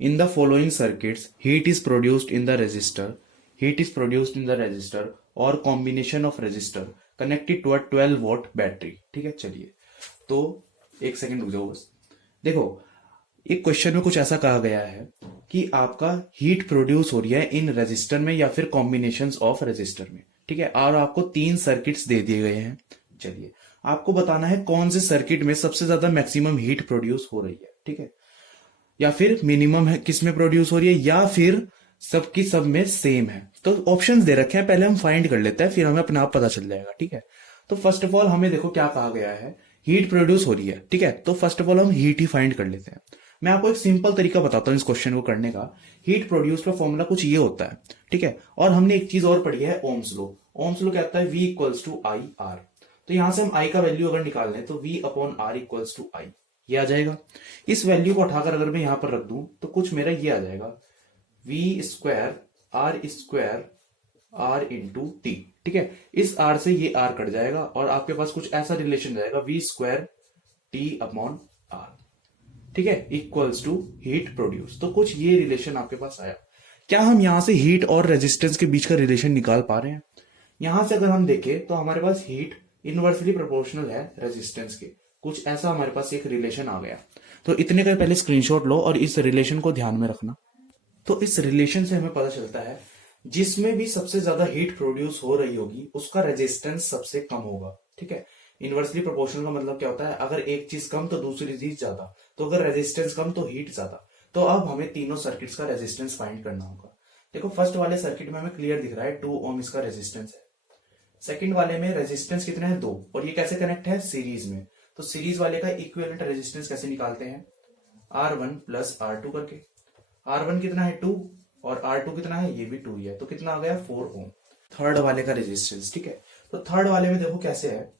In the following circuits heat is produced in the resistor, heat is produced in the resistor और combination of resistor connected to a 12 volt battery. ठीक है, चलिए तो एक second रुक जाओ बस। देखो एक क्वेश्चन में कुछ ऐसा कहा गया है कि आपका हीट प्रोड्यूस हो रही है इन रेजिस्टर में या फिर कॉम्बिनेशन ऑफ रेजिस्टर में। ठीक है, और आपको 3 सर्किट्स दे दिए गए हैं। चलिए आपको बताना है कौन से सर्किट में सबसे ज्यादा मैक्सिमम हीट प्रोड्यूस हो रही है। ठीक है, या फिर मिनिमम है किस में प्रोड्यूस हो रही है, या फिर सबकी सब में सेम है। तो ऑप्शंस दे रखे हैं, पहले हम फाइंड कर लेते हैं, फिर हमें अपने आप पता चल जाएगा। ठीक है, तो फर्स्ट ऑफ ऑल हमें देखो क्या कहा गया है, हीट प्रोड्यूस हो रही है। ठीक है, तो फर्स्ट ऑफ ऑल हम हीट ही फाइंड कर लेते हैं। मैं आपको एक सिंपल तरीका बताता हूं इस क्वेश्चन को करने का। हीट प्रोड्यूस का फॉर्मूला कुछ ये होता है। ठीक है, और हमने एक चीज और पढ़ी है, ओम्स लॉ। ओम्स लॉ कहता है V equals to I R. तो यहां से हम I का वैल्यू अगर निकाल लें तो V upon R equals to I, ये आ जाएगा। इस वैल्यू को उठाकर अगर मैं यहां पर रख दूं तो कुछ मेरा ये आ जाएगा, V square R into T. ठीक है, इस आर से ये आर कट जाएगा और आपके पास कुछ ऐसा रिलेशन जाएगा, V square T upon R. ठीक है, इक्वल्स टू हीट प्रोड्यूस। तो कुछ ये रिलेशन आपके पास आया। क्या हम यहां से हीट और रेजिस्टेंस के बीच का रिलेशन निकाल पा रहे हैं? यहां से अगर हम देखें तो हमारे पास हीट इनवर्सली प्रोपोर्शनल है रेजिस्टेंस के, कुछ ऐसा हमारे पास एक रिलेशन आ गया। तो इतने का पहले स्क्रीनशॉट लो और इस रिलेशन को ध्यान में रखना। तो इस रिलेशन से हमें पता चलता है जिसमें भी सबसे ज्यादा हीट प्रोड्यूस हो रही होगी उसका रेजिस्टेंस सबसे कम होगा। ठीक है, इनवर्सली प्रोपोर्शनल का मतलब क्या होता है, अगर एक चीज कम तो दूसरी चीज ज्यादा, तो अगर रेजिस्टेंस कम तो हीट ज्यादा। तो अब हमें तीनों सर्किट्स का रेजिस्टेंस फाइंड करना होगा। देखो फर्स्ट वाले सर्किट में हमें क्लियर दिख रहा है 2 ओम इसका रेजिस्टेंस है। सेकंड वाले में रेजिस्टेंस कितना है 2, और ये कैसे कनेक्ट है, सीरीज में। तो सीरीज वाले का इक्विवेलेंट रेजिस्टेंस कैसे निकालते हैं, R1 प्लस R2 करके। R1 कितना है 2 और R2 कितना है, ये भी 2 ही है, तो कितना आ गया 4 ओम। थर्ड वाले का रेजिस्टेंस। ठीक है, तो थर्ड वाले में देखो कैसे है,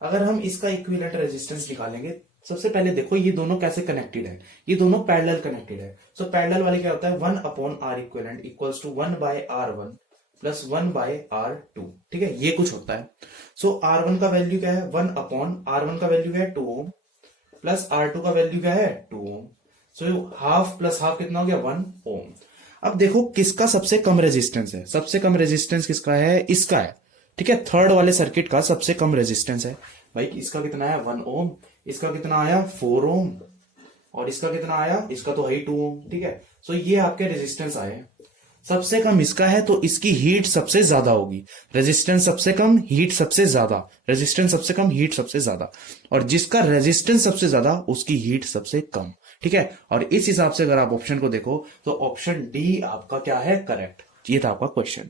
अगर हम इसका इक्विवेलेंट रेजिस्टेंस निकालेंगे, सबसे पहले देखो ये दोनों कैसे कनेक्टेड है, ये दोनों पैरेलल कनेक्टेड है। सो पैरेलल वाले क्या होता है, 1 upon R equivalent equals to 1 by R1 plus 1 by R2। ठीक है, ये कुछ होता है। सो R1 का वैल्यू क्या है, 1 अपॉन R1 का वैल्यू है 2 ओम प्लस R2 का वैल्यू क्या है 2 ओम। सो हाफ प्लस हाफ कितना हो गया 1 ओम। अब देखो किसका सबसे कम रेजिस्टेंस है, सबसे कम रेजिस्टेंस किसका है, इसका है। ठीक है, थर्ड वाले सर्किट का सबसे कम रेजिस्टेंस है भाई। इसका कितना है 1 ओम, इसका कितना आया 4 ओम, और इसका कितना आया, इसका तो है ही 2 ओम। ठीक है, सो ये आपके रेजिस्टेंस आए। सबसे कम इसका है तो इसकी हीट सबसे ज्यादा होगी। रेजिस्टेंस सबसे कम, हीट सबसे ज्यादा, रेजिस्टेंस सबसे कम, हीट सबसे ज्यादा, और जिसका रेजिस्टेंस सबसे ज्यादा उसकी हीट सबसे कम। ठीक है, और इस हिसाब से अगर आप ऑप्शन को देखो तो ऑप्शन डी आपका क्या है, करेक्ट। ये था आपका क्वेश्चन।